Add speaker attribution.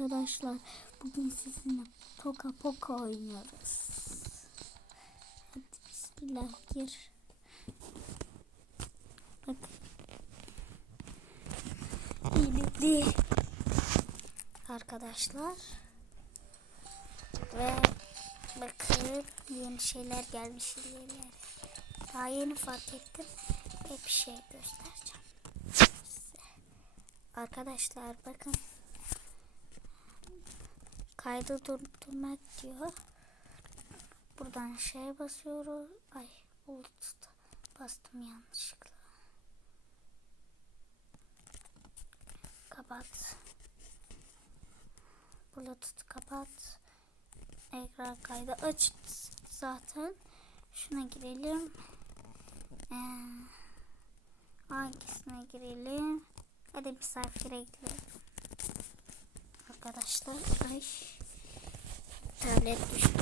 Speaker 1: arkadaşlar. Bugün sizinle Poka Poka oynuyoruz. Hadi bismillah gir. Bak. İyilikli. Arkadaşlar. Ve bakın yeni şeyler gelmiş ilerler. Daha yeni fark ettim. Hep bir şey göstereceğim. Arkadaşlar bakın. Kaydı durdurmak diyor. Buradan şey basıyoruz. Ay bulut bastım yanlışlıkla. Kapat. Bluetooth kapat. Ekran kaydı aç zaten. Şuna girelim. Ee, hangisine girelim? Hadi misafire girelim. Arkadaşlar ay tablet düştü.